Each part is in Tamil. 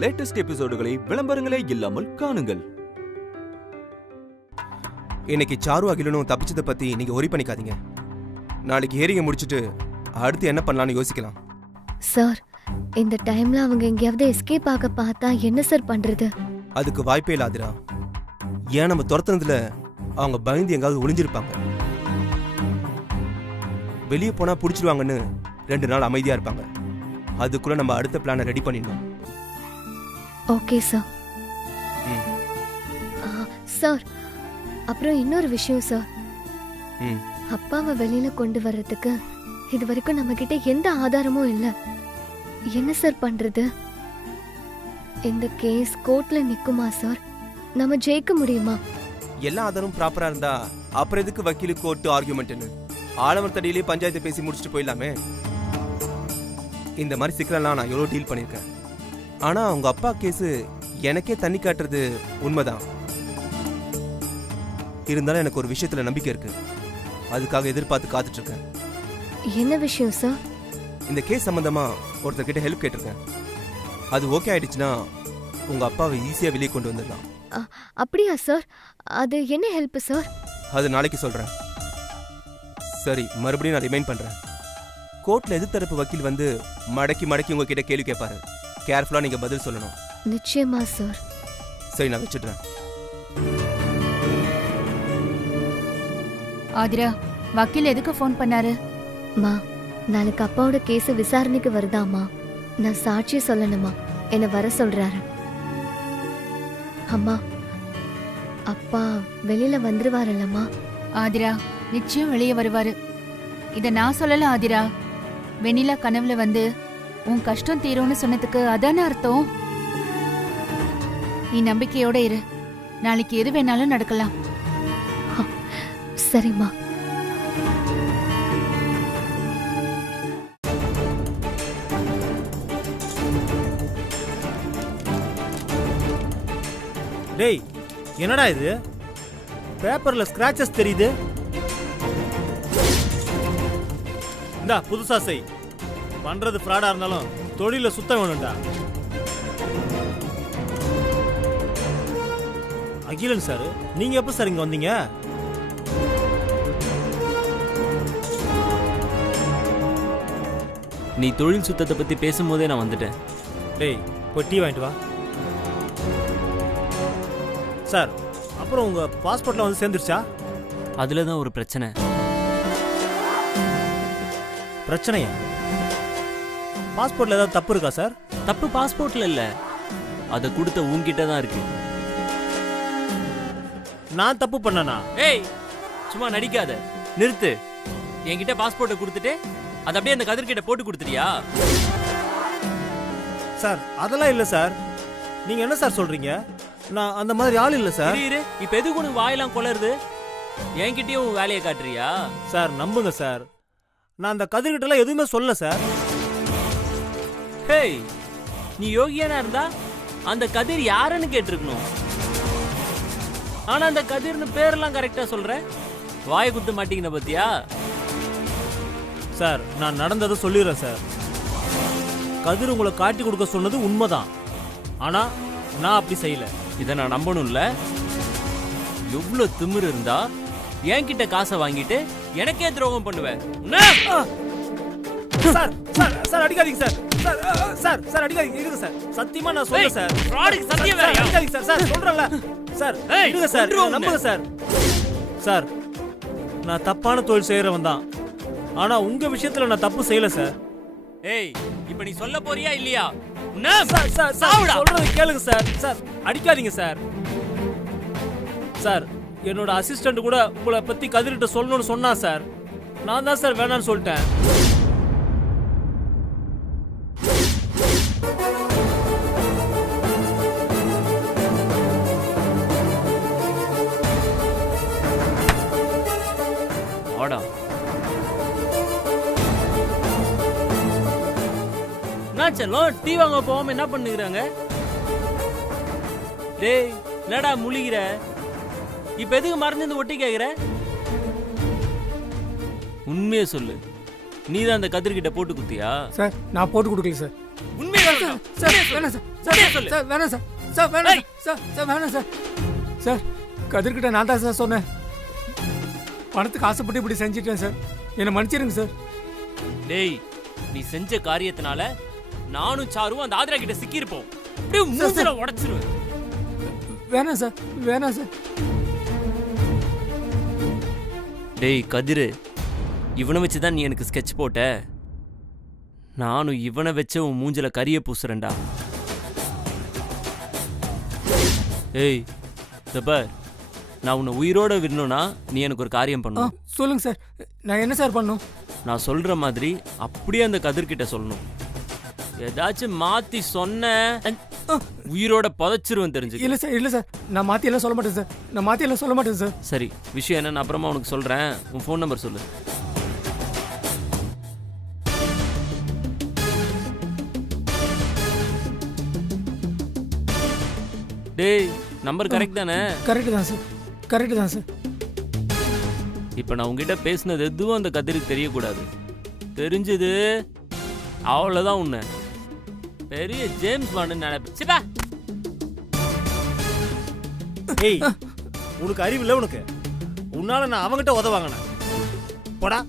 லேட்டஸ்ட் எபிசோடுகளை விளம்பரங்களே இல்லாமல் காணுங்கள். இன்னைக்கு சாரு அகிலனும் தப்பிச்சதை பத்தி நீங்க ஒரி பண்ணிக்காதீங்க. நாளைக்கு ஹியரிங்கை முடிச்சிட்டு அடுத்து என்ன பண்ணலாம்னு யோசிக்கலாம். சார், இந்த டைம்ல அவங்க எங்கேயாவது எஸ்கேப் ஆக பார்த்தா என்ன சார் பண்றது? அதுக்கு வாய்ப்பே இல்லாதிரா. ஏன் நம்ம துரத்துனதுல அவங்க பயந்து எங்காவது ஒளிஞ்சிருப்பாங்க. வெளியே போனா பிடிச்சிருவாங்கன்னு 2 நாள் அமைதியா இருப்பாங்க. அதுக்குள்ள நம்ம அடுத்த பிளானை ரெடி பண்ணிடணும். Okay sir. சார், அப்புறம் இன்னொரு விஷயம் சார். அப்பாவை வெளியில கொண்டு வர்றதுக்கு இது வரைக்கும் நம்ம கிட்ட எந்த ஆதாரமும் இல்ல. என்ன சார் பண்றது? இந்த கேஸ் கோர்ட்ல நிக்குமா சார்? நம்ம ஜெயிக்க முடியுமா? எல்லா ஆதாரமும் ப்ராப்பரா இருந்தா அப்புறம் எதுக்கு வக்கீலு கோர்ட்டு ஆர்குமெண்ட்னு ஆலமர் தடியிலே பஞ்சாயத்தை பேசி முடிச்சுட்டு போயிடலாமே. இந்த மாதிரி சிக்கலெல்லாம் நான் எவ்வளோ டீல் பண்ணியிருக்கேன். ஆனா அவங்க அப்பா கேஸு எனக்கே தண்ணி காட்டுறது உண்மைதான். இருந்தாலும் எனக்கு ஒரு விஷயத்துல நம்பிக்கை இருக்கு. அதுக்காக எதிர்பார்த்து காத்துட்டு இருக்கேன். என்ன விஷயம் சார்? இந்த கேஸ் சம்பந்தமா ஒருத்தர்கிட்ட ஹெல்ப் கேட்டிருக்கேன். அது ஓகே ஆயிடுச்சுன்னா உங்க அப்பாவை ஈஸியா வெளியே கொண்டு வந்துடலாம். அப்படியா சார்? அது என்ன ஹெல்ப் சார்? அது நாளைக்கு சொல்றேன். சரி, மறுபடியும் நான் ரிமைண்ட் பண்றேன். கோர்ட்ல எதிர்த்தரப்பு வக்கீல் வந்து மடக்கி உங்ககிட்ட கேள்வி கேட்பாரு. கேர்ஃபுல்லா நீங்க பதில் சொல்லணும். நிச்சயமா சார். சரி, நான் வச்சிடுறேன். ஆதிரா, வக்கீல் எதுக்கு ஃபோன் பண்ணாரு? மா, நாளைக்கு அப்பாவோட கேஸ் விசாரணைக்கு வருதாமா. நான் சாட்சியை சொல்லணுமா, என்ன வர சொல்றாரு. அம்மா, அப்பா வெளியில வந்துருவாரல்லம்மா? ஆதிரா, நிச்சயம் வெளியே வருவாரு. இத நான் சொல்லல ஆதிரா. வெண்ணிலா கனவுல வந்து உன் கஷ்டம் தீரும்னு சொன்னதுக்கு அதான அர்த்தம். நீ நம்பிக்கையோட இரு. நாளைக்கு எது வேணாலும் நடக்கலாம். சரிம்மா. டேய், என்னடா இது? பேப்பர்ல ஸ்கிராச்சஸ் தெரியுது. இந்தா புதுசா செய். பண்றது ஃப்ராடா இருந்தாலும் தொழில சுத்தம் வேணும்டா. அகிலன் சார், நீங்க எப்ப சார் இங்க வந்தீங்க? நீ தொழில் சுத்தத்தை பத்தி பேசும்போதே நான் வந்துட்டேன். டேய், போய் டீ வாங்கிட்டு வா. சார், அப்புறம் உங்க பாஸ்போர்ட்ல வந்து சேர்ந்துருச்சா? அதுல தான் ஒரு பிரச்சனை. பிரச்சனையா? பாஸ்போர்ட்ல ஏதாவது தப்பு இருக்கா சார்? தப்பு பாஸ்போர்ட்ல இல்ல, அதை கொடுத்த உன்கிட்ட தான் இருக்கு. நான் தப்பு பண்ணனா? ஏய், சும்மா நடிக்காத, நிறுத்து. என்கிட்ட பாஸ்போர்ட்டை கொடுத்துட்டு அதை அப்படியே அந்த கதிர்கிட்ட போட்டு கொடுத்துட்டியா? சார், அதெல்லாம் இல்ல சார். நீங்க என்ன சார் சொல்றீங்க? நான் அந்த மாதிரி ஆள் இல்ல சார். இப்ப எதுக்கு உனக்கு வாயெல்லாம் கொளருது? என்கிட்டயும் உன் வேலையை காட்டுறியா? சார், நம்புங்க சார், நான் அந்த கதிர்கிட்ட எல்லாம் எதுவுமே சொல்லல சார். ஹேய், நீ யோகியானா இருந்தா அந்த கதிர் யாருன்னு கேட்டிருக்கணும். ஆனா அந்த கதிர்னு பேரெல்லாம் கரெக்டா சொல்ற. வாய் குத்து மாட்டீங்க பத்தியா? சார், நான் நடந்ததை சொல்லிடுறேன் சார். கதிர் உங்களை காட்டி கொடுக்க சொன்னது உண்மைதான். ஆனா நான் அப்படி செய்யல. இதை நான் நம்பணும்ல. எவ்வளவு திமிரு இருந்தா என்கிட்ட காசை வாங்கிட்டு எனக்கே துரோகம் பண்ணுவேன். சார் சார் சார் அடிக்காதீங்க சார். சார் சார் சார் அடிக்காதீங்க. இருங்க சார், சத்தியமா நான் சொல்றேன் சார். ஃப்ராடுக்கு சத்தியம் வேறயா? அடிக்காதீங்க சார். சார் சொல்றேன்ல சார். இருங்க சார், நம்புங்க சார். சார், நான் தப்பான தொழில் செய்யறவன் தான். ஆனா உங்க விஷயத்துல நான் தப்பு செய்யல சார். ஏய், இப்ப நீ சொல்ல போறியா இல்லையா? சார் சார் சார் சொல்றது கேளுங்க சார். சார் அடிக்காதீங்க சார். சார், என்னோட அசிஸ்டன்ட் கூட உங்களை பத்தி கதிர்கிட்ட சொல்லணும்னு சொன்னா சார். நான் தான் சார் வேணான்னு சொல்லிட்டேன். ஆடா, நான் செல்லம் டீ வாங்க போகாம என்ன பண்ணுகிறாங்க? டேய், என்னடா முழிகிற? இப்ப எதுக்கு மறந்து ஒட்டி கேக்குற? உண்மையை சொல்லு, நீதான் அந்த கதிர்கிட்ட போட்டு குத்தியா? சார், நான் போட்டு கொடுக்கல சார். உண்மையை சார், வேணாம் சார். உண்மையை சொல்லு. சார் வேணாம் சார். சார் வேணாம் சார். சார் வேணாம் சார். சார் கதிர்கிட்ட நான் தான் சார் சொன்னேன். பணத்துக்கு ஆசைப்பட்டு இப்படி செஞ்சிட்டேன் சார். என்னை மன்னிச்சிருங்க சார். டேய், நீ செஞ்ச காரியத்தினால நானும் சாருவும் அந்த ஆதிரா கிட்ட சிக்கியிருப்போம். அப்படியே மூஞ்சில உடைச்சிருவேன். வேணாம் சார். வேணாம் சார். டேய் கதிரு, இவனை வச்சுதான் நீ எனக்கு ஸ்கெட்ச் போட்ட. நானும் இவனை வச்ச உன் மூஞ்சில கரிய பூசுறேன்டா. ஏய் தபார், நான் உன்னை உயிரோட விடணும்னா நீ எனக்கு ஒரு காரியம் பண்ணணும். சொல்லுங்க சார். நான் என்ன சார் பண்ணணும்? நான் சொல்ற மாதிரி அப்படியே அந்த கதிர்கிட்ட சொல்லணும். ஏதாச்சும் மாத்தி சொன்ன உயிரோட புதைச்சிருவேன் தெரிஞ்சு. இல்ல சார். இல்ல சார். நான் மாத்தி எல்லாம் சொல்ல மாட்டேன் சார். நான் மாத்தி எல்லாம் சொல்ல மாட்டேன் சார். சரி, விஷயம் என்னன்னு அப்புறமா உனக்கு சொல்றேன். உன் ஃபோன் நம்பர் சொல்லு. டேய், நம்பர் கரெக்ட் தானே? கரெக்ட் தான் சார். கரெக்ட் தான் சார். இப்ப நான் உங்ககிட்ட பேசினது எதுவும் அந்த கதிருக்கு தெரியக்கூடாது. தெரிஞ்சது அவ்வளவுதான். உன்னை பெரிய ஜேம்ஸ் பாண்ட் நினைப்பா. ஏய், உனக்கு அறிவு இல்லை உனக்கு. உன்னால நான் அவங்கிட்ட உதவாங்கினேன். போடா.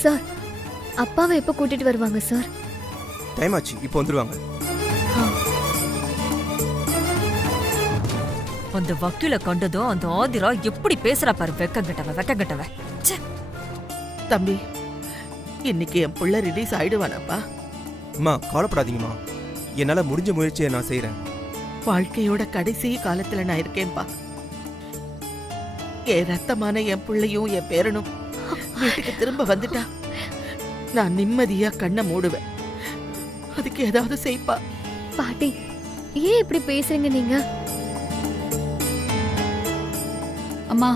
சார், அப்பாவை எப்போ கூட்டிட்டு வருவாங்க சார்? டைம் ஆச்சு, இப்போ வந்துருவாங்க. அந்த வக்கீல கண்டதும் அந்த ஆதிரா எப்படி பேசுறா பாரு. வெக்கங்கட்டவ. தம்பி, இன்னைக்கு என் புள்ள ரிலீஸ் ஆயிடுவானப்பா. அம்மா கவலைப்படாதீங்கம்மா, என்னால முடிஞ்ச முயற்சியை நான் செய்யறேன். வாழ்க்கையோட கடைசி காலத்துல நான் இருக்கேன்பா. என் ரத்தமான என் பிள்ளையும் என் பேரனும் வீட்டுக்கு திரும்ப வந்துட்டா நான் நிம்மதியா கண்ணை மூடுவேன். அதுக்கு ஏதாவது செய்ப்பா. பாட்டி, ஏன் இப்படி பேசுறீங்க நீங்க? அம்மா,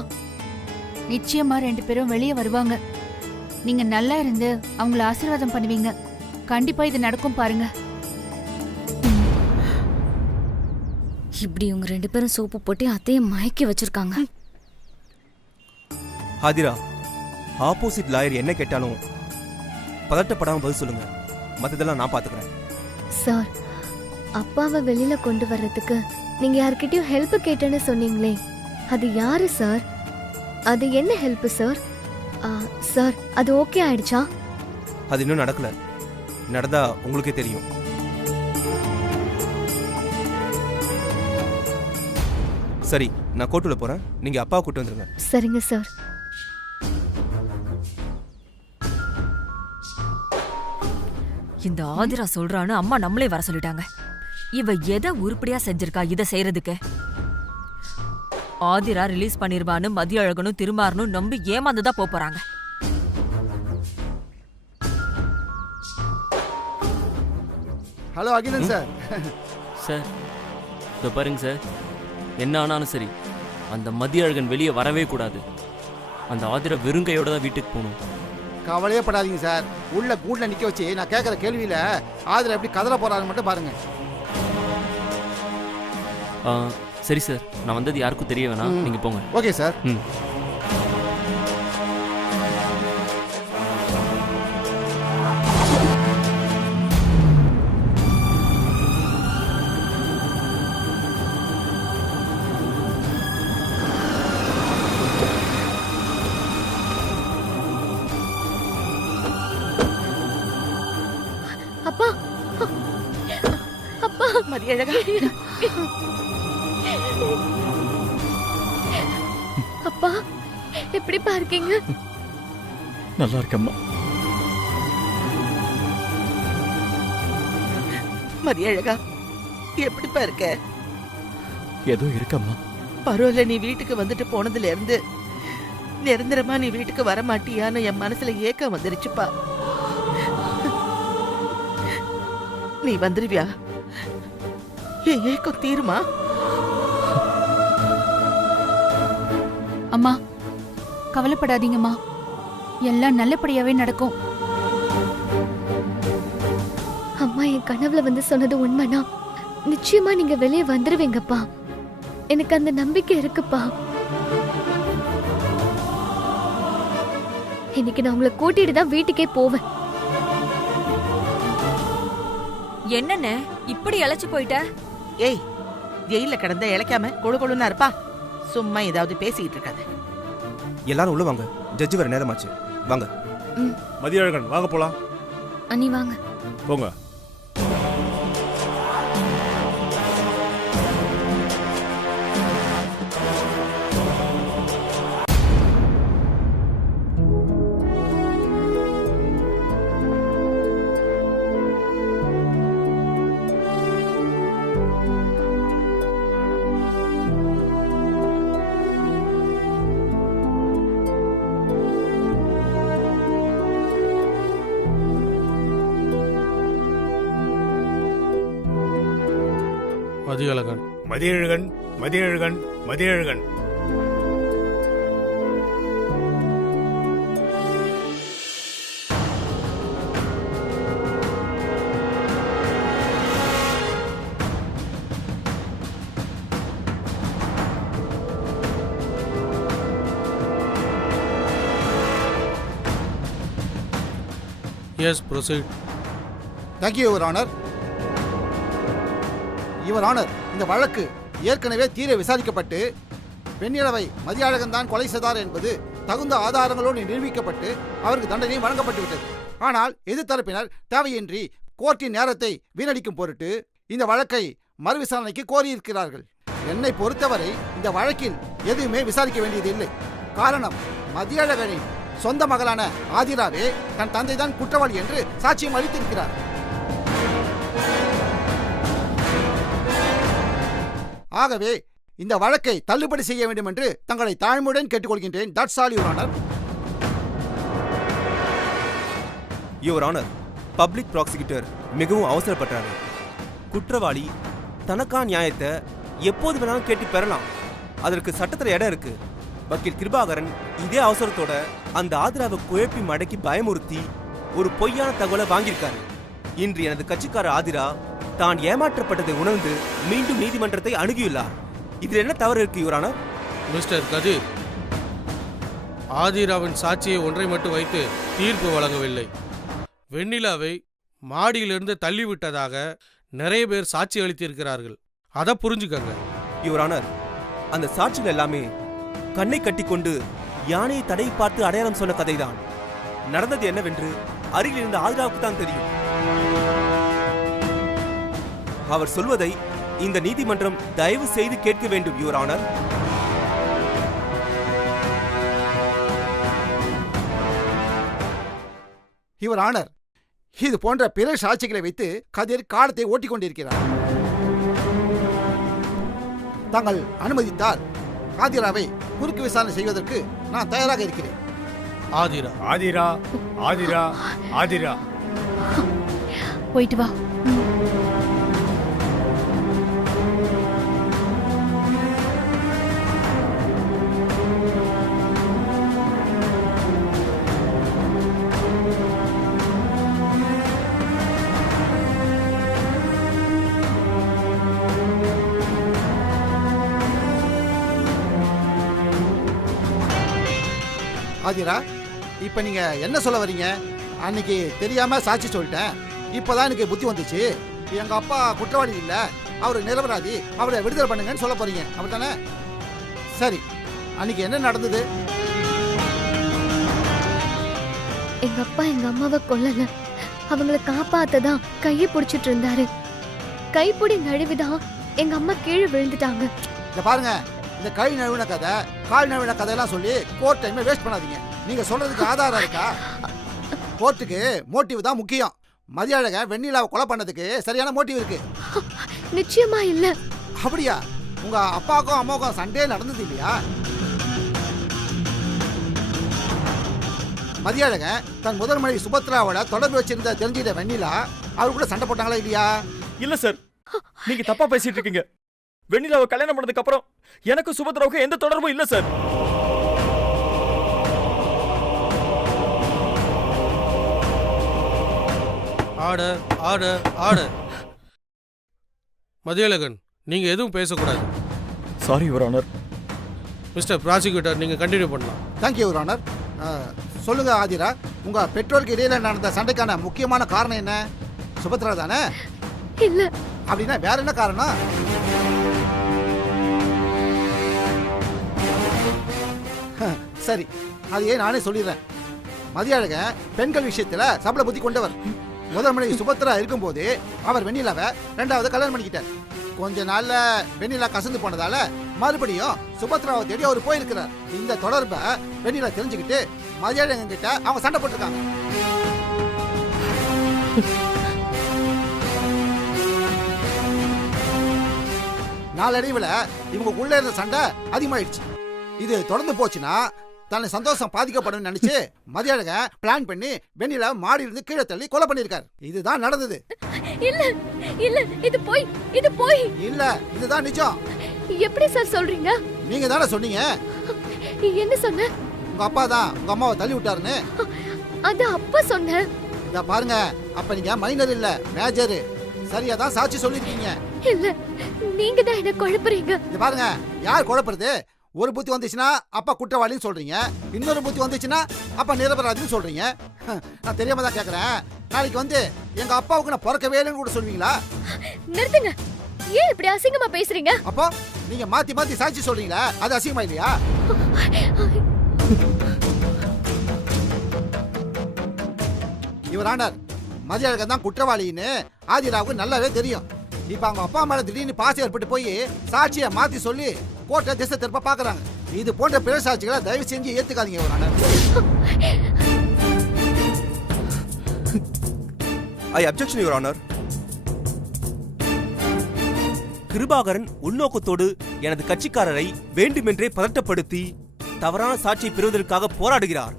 நிச்சயமா 2 பேரும் வெளியே வருவாங்க. நீங்க நல்லா இருந்து அவங்கள ஆசீர்வாதம் பண்ணுவீங்க. கண்டிப்பா இது நடக்கும் பாருங்க. இப்படி இவங்க 2 பேரும் சோப்பு போட்டு அத்தைய மயக்கி வச்சிருக்காங்க. ஆதிரா, ஆப்போசிட் லாயர் என்ன கேட்டாலும் பதட்டப்படாம பதில் சொல்லுங்க. மத்ததெல்லாம் நான் பாத்துக்கிறேன். சார், அப்பாவை வெளியில கொண்டு வர்றதுக்கு நீங்க யார்கிட்டயும் ஹெல்ப் கேட்டேன்னு சொன்னீங்களே, அது யாரு சார்? அது என்ன ஹெல்ப் சார்? சார், அது ஓகே ஆயிடுச்சா? அது இன்னும் நடக்கல. நடந்தா உங்களுக்கே தெரியும். சரி, நான் கோர்ட்டுல போறேன். நீங்க அப்பா கூட்டு வந்துருங்க. சரிங்க சார். இந்த ஆதிரா சொல்றான்னு அம்மா நம்மளே வர சொல்லிட்டாங்க. இவ எதை உருப்படியா செஞ்சிருக்கா இதை செய்யறதுக்கு? ஆதிரா ரிலீஸ் பண்ணிருவான்னு மதியழகனும் திருமாறனும் நம்பி ஏமாந்துதான் போறாங்க. Hello Akilan sir. சார், இதோ பாருங்க சார், என்ன ஆனாலும் சரி அந்த மதிய அழகன் வெளியே வரவே கூடாது. அந்த ஆதிரா வெறுங்கையோட தான் வீட்டுக்கு போகணும். கவலையே படாதீங்க சார். உள்ள கூட்டில் நிற்க வச்சு நான் கேட்குற கேள்வியில் ஆதிரா எப்படி கதற போறான்னு மட்டும் பாருங்க. சரி சார், நான் வந்தது யாருக்கும் தெரிய வேணாம். நீங்க போங்க. Okay sir. அப்பா, அப்பா, மதியழகா, அப்பா, எப்படி இருக்கீங்க? நல்லா இருக்கம்மா. மதியழகா, எப்படிப்பா இருக்க? ஏதோ இருக்கம்மா. பரவாயில்ல, நீ வீட்டுக்கு வந்துட்டு போனதுல இருந்து நிரந்தரமா நீ வீட்டுக்கு வர மாட்டியான்னு என் மனசுல ஏக்கம் வந்துருச்சுப்பா. நீ வந்துருவியா? ஏக்கம் தீருமா? அம்மா கவலைப்படாதீங்கம்மா, எல்லாம் நல்லபடியாவே நடக்கும். அம்மா என் கனவுல வந்து சொன்னது உண்மைனா நிச்சயமா நீங்க வெளியே வந்துருவீங்கப்பா. எனக்கு அந்த நம்பிக்கை இருக்குப்பா. இன்னைக்கு நான் உங்களை கூட்டிட்டு தான் வீட்டுக்கே போவேன். என்னண்ணே இப்படி இழைச்சு போயிட்ட? ஏய், ஜெயில கிடந்த இழைக்காம கொழு கொழுன்னா இருப்பா. சும்மா ஏதாவது பேசிக்கிட்டு இருக்காத. எல்லாரும் உள்ள வாங்க, ஜட்ஜி வர நேரமாச்சு. வாங்க. மதியழகன் வாங்க போலாம். அண்ணி வாங்க. போங்க. Mathiyazhagan, Mathiyazhagan, Mathiyazhagan, Mathiyazhagan. Yes, proceed. Thank you, Your Honor. Your honour, இந்த வழக்கு ஏற்கனவே தீர விசாரிக்கப்பட்டு வெண்ணிலவை மதியழகன் தான் கொலை செய்தார் என்பது தகுந்த ஆதாரங்களோடு நிரூபிக்கப்பட்டு அவருக்கு தண்டனை வழங்கப்பட்டு விட்டது. ஆனால் எதிர்த்தரப்பினர் தேவையின்றி கோர்ட்டின் நேரத்தை வீணடிக்கும் பொருட்டு இந்த வழக்கை மறுவிசாரணைக்கு கோரியிருக்கிறார்கள். என்னை பொறுத்தவரை இந்த வழக்கில் எதுவுமே விசாரிக்க வேண்டியதில்லை. காரணம், மதியழகனின் சொந்த மகளான ஆதிராவே தன் தந்தை தான் குற்றவாளி என்று சாட்சியம் அளித்திருக்கிறார். ஆகவே இந்த வழக்கை தள்ளுபடி செய்ய வேண்டும் என்று தங்களை தாழ்மையுடன் கேட்டுக்கொள்கின்றேன். That's all your honour. Your honour, public prosecutor மிகவும் அவசரப்பட்டாரு. குற்றவாளி தனக்கான நியாயத்தை எப்போது வேணாலும் கேட்டு பெறலாம். அதற்கு சட்டத்தில் இடம் இருக்கு. வக்கீல் கிருபாகரன் இதே அவசரத்தோட அந்த ஆதிராவை குழப்பி மடக்கி பயமுறுத்தி ஒரு பொய்யான தகவலை வாங்கியிருக்காரு. இன்று எனது கட்சிக்கார ஆதிரா தான் ஏமாற்றப்பட்டதை உணர்ந்து மீண்டும் நீதிமன்றத்தை அணுகியுள்ளார். இதில் என்ன தவறு இருக்கு யுவர் ஆனர்? மிஸ்டர் கதிர், ஆதிராவின் சாட்சியை ஒன்றை மட்டும் வைத்து தீர்ப்பு வழங்கவில்லை. வெண்ணிலாவை மாடியிலிருந்து தள்ளிவிட்டதாக நிறைய பேர் சாட்சி அளித்திருக்கிறார்கள். அதை புரிஞ்சுக்கங்க யுவர் ஆனர். அந்த சாட்சிகள் எல்லாமே கண்ணை கட்டி கொண்டு யானையை தடை பார்த்து அடையாளம் சொன்ன கதைதான். நடந்தது என்னவென்று அருகில் இருந்த ஆதிராவுக்கு தான் தெரியும். அவர் சொல்வதை இந்த நீதிமன்றம் தயவு செய்து கேட்க வேண்டும் யுவர் ஆனர். யுவர் ஆனர், இது போன்ற பிற சாட்சிகளை வைத்து கதிர் காலத்தை ஓட்டிக் கொண்டிருக்கிறார். தாங்கள் அனுமதித்தால் ஆதிராவை குறுக்கு விசாரணை செய்வதற்கு நான் தயாராக இருக்கிறேன். ஆதிரா, ஆதிரா, ஆதிரா, ஆதிரா, போயிட்டு வா. ஆதிரா, இப்ப நீங்க என்ன சொல்ல வரீங்க? அன்னைக்கு தெரியாம சாட்சி சொல்லிட்டேன். இப்பதான் எனக்கு புத்தி வந்துச்சு. எங்க அப்பா குற்றவாளி இல்ல, அவரு நிரபராதி, அவரை விடுதலை பண்ணுங்கன்னு சொல்ல போறீங்க, அப்படித்தானே? சரி, அன்னைக்கு என்ன நடந்தது? எங்க அப்பா எங்க அம்மாவை கொல்லல, அவங்கள காப்பாத்ததான் கையை பிடிச்சிட்டு இருந்தாரு. கைப்பிடி நழுவிதான் எங்க அம்மா கீழே விழுந்துட்டாங்க. இத பாருங்க, இந்த கை நழுவின கதை, கால் நழுவின கதையெல்லாம் சொல்லி கோர்ட் டைமை வேஸ்ட் பண்ணாதீங்க. நீங்க சொல்றதுக்கு ஆதாரம் இருக்கா? கோர்ட்டுக்கு மோட்டிவ் தான் முக்கியம். மதியழகன் வெண்ணிலாவை கொலை பண்ணதுக்கு சரியான மோட்டிவ் இருக்கு. நிச்சயமா இல்ல. அப்படியா? உங்க அப்பாவுக்கும் அம்மாவுக்கும் சண்டே நடந்தது இல்லையா? மதியழகன் தன் முதல் மனைவி சுபத்ராவோட தொடர்பு வச்சிருந்த தெரிஞ்சுக்கிட்ட வெண்ணிலா அவர் கூட சண்டை போட்டாங்களா இல்லையா? இல்ல சார், நீங்க தப்பா பேசிட்டு இருக்கீங்க. வெண்ணிலாவை கல்யாணம் பண்ணதுக்கு அப்புறம் எனக்கு சுபத்ராவுக்கு எந்த தொடர்பும் இல்ல sir. Order order order. Mathiyazhagan, நீங்க எதுவும் பேசக்கூடாது. Sorry your honour. Mister prosecutor, நீங்க கண்டினியூ பண்ணலாம். Thank you your honour. சொல்லுங்க ஆதிரா, உங்க பெற்றோருக்கு இடையில நடந்த சண்டைக்கான முக்கியமான காரணம் என்ன? சுபத்ரா தானே? இல்ல. அப்படின்னா வேற என்ன காரணம்? சரி, அதையே நானே சொல்லிடுறேன். மதியழகன் பெண்கள் விஷயத்துல சபல புத்தி கொண்டவர். முதல் மனைவி சுபத்ரா இருக்கும்போது அவர் வெண்ணிலாவை 2வது கல்யாணம் பண்ணிக்கிட்டார். கொஞ்ச நாள்ல வெண்ணிலா கசந்து போனதால மறுபடியும் சுபத்ராவை தேடி அவர் போயிருக்கிறார். இந்த தொடர்பை வெண்ணிலா தெரிஞ்சுக்கிட்டு மதியழகன் கிட்ட அவங்க சண்டை போட்டிருக்காங்க. நாளடைவில் இவங்க உள்ள இருந்த சண்டை அதிகமாயிடுச்சு. இது தொடர்ந்து போச்சுன்னா தன்னை சந்தோஷம் பாதிக்கப்படும் நினைச்சு மதியழகன் பிளான் பண்ணி வெண்ணிலா மாடி இருந்து கீழே தள்ளி கொலை பண்ணிருக்காரு. இதுதான் நடந்தது. இல்ல இல்ல, இது போய் இது போய் இல்ல, இதுதான் நிஜம். எப்படி சார் சொல்றீங்க? நீங்க தானே சொன்னீங்க. என்ன சொன்ன? உங்க அப்பா தான் உங்க அம்மாவை தள்ளி விட்டாருன்னு. அது அப்பா சொன்ன. இத பாருங்க, அப்ப நீங்க மைனர் இல்ல மேஜர். சரியா தான் சாட்சி சொல்லிருக்கீங்க. இல்ல, நீங்க தான் என்ன குழப்புறீங்க. இத பாருங்க, யார் குழப்புறது? ஒரு புத்தி வந்துச்சுன்னா அப்பா குற்றவாளின்னு சொல்றீங்க, இன்னொரு புத்தி வந்துச்சுன்னா அப்பா நிரபராதின்னு சொல்றீங்க. நான் தெரியாம தான் கேக்குறேன். நாளைக்கு வந்து எங்க அப்பாவுக்கு நான் பிறக்கவே இல்லைன்னு கூட சொல்வீங்களா? நிறுத்துங்க. ஏன் இப்படி அசிங்கமா பேசுறீங்க? அப்போ நீங்க மாத்தி மாத்தி சாட்சி சொல்றீங்களா? அது அசிங்கமா இல்லையா? யுவர் ஆனர், மதியழகன் தான் குற்றவாளின்னு ஆதிராவுக்கு நல்லாவே தெரியும். இப்ப அவங்க அப்பா மேல திடீர்னு பாசம் ஏற்பட்டு போய் சாட்சியை மாத்தி சொல்லி கோர்ட்டை திசை திருப்ப பாக்குறாங்க. இது போன்ற பிற சாட்சிகளை தயவு செஞ்சு ஏத்துக்காதீங்க your honour. I objection your honour. Kirubakaran உள்நோக்கத்தோடு எனது கட்சிக்காரரை வேண்டுமென்றே பதட்டப்படுத்தி தவறான சாட்சியை பெறுவதற்காக போராடுகிறார்.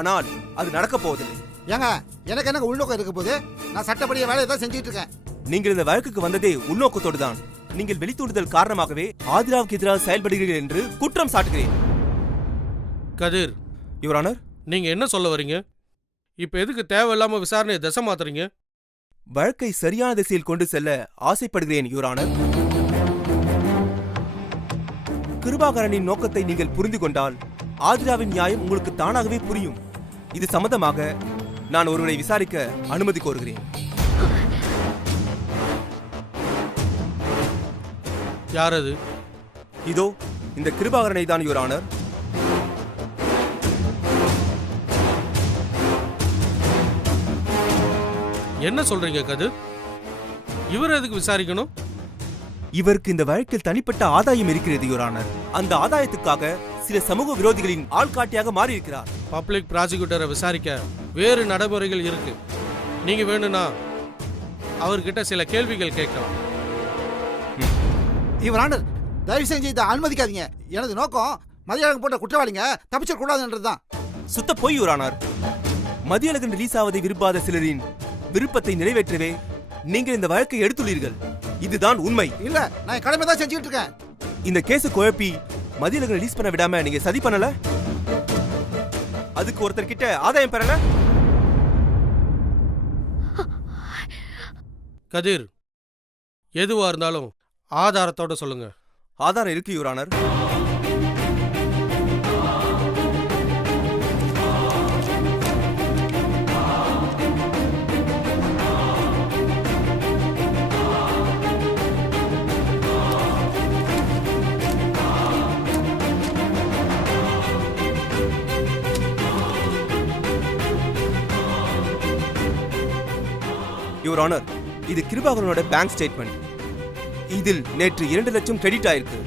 ஆனால் அது நடக்க போவதில்லை. ஏங்க, எனக்கு என்ன உள்நோக்கம் இருக்க போது? நான் சட்டப்படிய வேலையை தான் செஞ்சுட்டு இருக்கேன். நீங்கள் இந்த வழக்குக்கு வந்ததே உள்நோக்கத்தோடு தான். நீங்கள் வெளித்தூண்டுதல் காரணமாகவே ஆதிராவுக்கு எதிராக செயல்படுகிறீர்கள் என்று குற்றம் சாட்டுகிறேன். கதிர், யுவர் ஆனர், நீங்க என்ன சொல்ல வரீங்க? இப்ப எதுக்கு தேவையில்லாம விசாரணையை திசை மாத்துறீங்க? வழக்கை சரியான திசையில் கொண்டு செல்ல ஆசைப்படுகிறேன் யுவர் ஆனர். கிருபாகரனின் நோக்கத்தை நீங்கள் புரிந்து கொண்டால் ஆதிராவின் நியாயம் உங்களுக்கு தானாகவே புரியும். இது சம்பந்தமாக நான் ஒருவரை விசாரிக்க அனுமதி கோருகிறேன். யார் அது? இதோ இந்த கிருபாகரனை தான் யுவர் ஆனர். என்ன சொல்றீங்க கதிர்? இவர் எதுக்கு விசாரிக்கணும்? இவருக்கு இந்த வழக்கில் தனிப்பட்ட ஆதாயம் இருக்கிறது யுவர் ஆனர். அந்த ஆதாயத்துக்காக சில சமூக விரோதிகளின் ஆள்காட்டியாக மாறி இருக்கிறார். பப்ளிக் ப்ராசிக்யூட்டரை விசாரிக்க வேறு நடைமுறைகள் இருக்கு. நீங்க வேணும்னா அவர்கிட்ட சில கேள்விகள் கேட்கலாம். யுவர் ஆனர், தயவு செஞ்சு இதை அனுமதிக்காதீங்க. எனது நோக்கம் மதியழகன் போன்ற குற்றவாளிங்க தப்பிச்சிட கூடாதுன்றதுதான். சுத்த பொய் யுவர் ஆனர். மதியழகன் ரிலீஸ் ஆவதை விரும்பாத சிலரின் விருப்பத்தை நிறைவேற்றவே நீங்கள் இந்த வழக்கை எடுத்துள்ளீர்கள். இதுதான் உண்மை. இல்ல, நான் கடமை தான் செஞ்சுட்டு இருக்கேன். இந்த கேஸை குழப்பி மதியழகன் ரிலீஸ் பண்ண விடாம நீங்க சதி பண்ணல, அதுக்கு ஒருத்தர் கிட்ட ஆதாயம் பெறல. கதிர், எதுவா இருந்தாலும் ஆதாரத்தோட சொல்லுங்க. ஆதாரம் இருக்கு யுவர் ஆனர். யுவர் ஆனர், இது கிருபாகரனோட பேங்க் ஸ்டேட்மெண்ட். இதில் நேற்று 2 லட்சம் கிரெடிட் ஆயிருக்கு.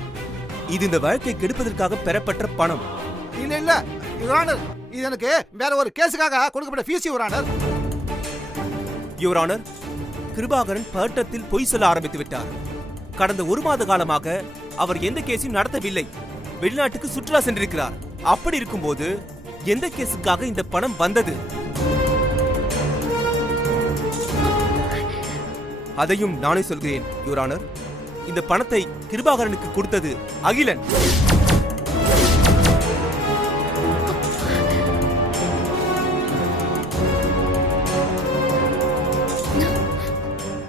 இது இந்த வழக்கை கெடுப்பதற்காக பெறப்பட்ட பணம். இல்ல இல்ல யுவர் ஆனர், இது எனக்கு வேற ஒரு கேஸுக்காக கொடுக்கப்பட்ட fees your honour. Your honour, Kirubakaran பதட்டத்தில் பொய் சொல்ல ஆரம்பித்து விட்டார். கடந்த 1 மாத காலமாக அவர் எந்த கேஸையும் நடத்தவில்லை. வெளிநாட்டுக்கு சுற்றுலா சென்றிருக்கிறார். அப்படி இருக்கும்போது எந்த கேஸுக்காக இந்த பணம் வந்தது? அதையும் நானே சொல்கிறேன் யுவர் ஆனர். இந்த பணத்தை கிருபாகரனுக்கு கொடுத்தது அகிலன்.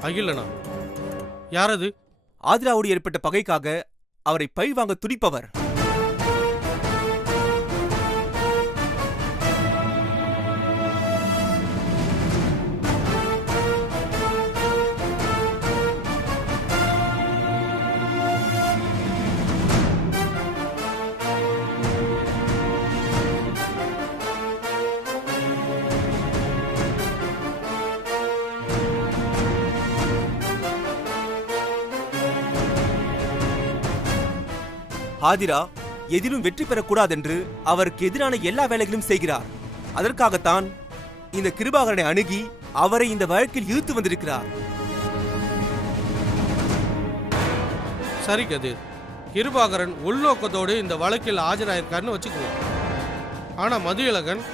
அகிலனா? யாரது? ஆதிராவோடு ஏற்பட்ட பகைக்காக அவரை பழி வாங்க துடிப்பவர். ஆதிரா எதிலும் வெற்றி பெறக்கூடாதென்று அவருக்கு எதிரான எல்லா வேலைகளும் செய்கிறார். அதற்காகத்தான் இந்த கிருபாகரனை அணுகி அவரை இந்த வழக்கில் இழுத்து வந்திருக்கிறார். சரி கதிர், கிருபாகரன் உள்நோக்கத்தோடு இந்த வழக்கில் ஆஜராயிருக்காருன்னு வச்சுக்குவோம். ஆனா மதியழகன்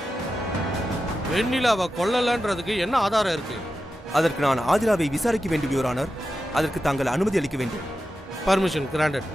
வெண்ணிலாவை கொல்லலன்றதுக்கு என்ன ஆதாரம் இருக்கு? அதற்கு நான் ஆதிராவை விசாரிக்க வேண்டும் யுவர் ஆனர். அதற்கு தாங்கள் அனுமதி அளிக்க வேண்டும். Permission granted.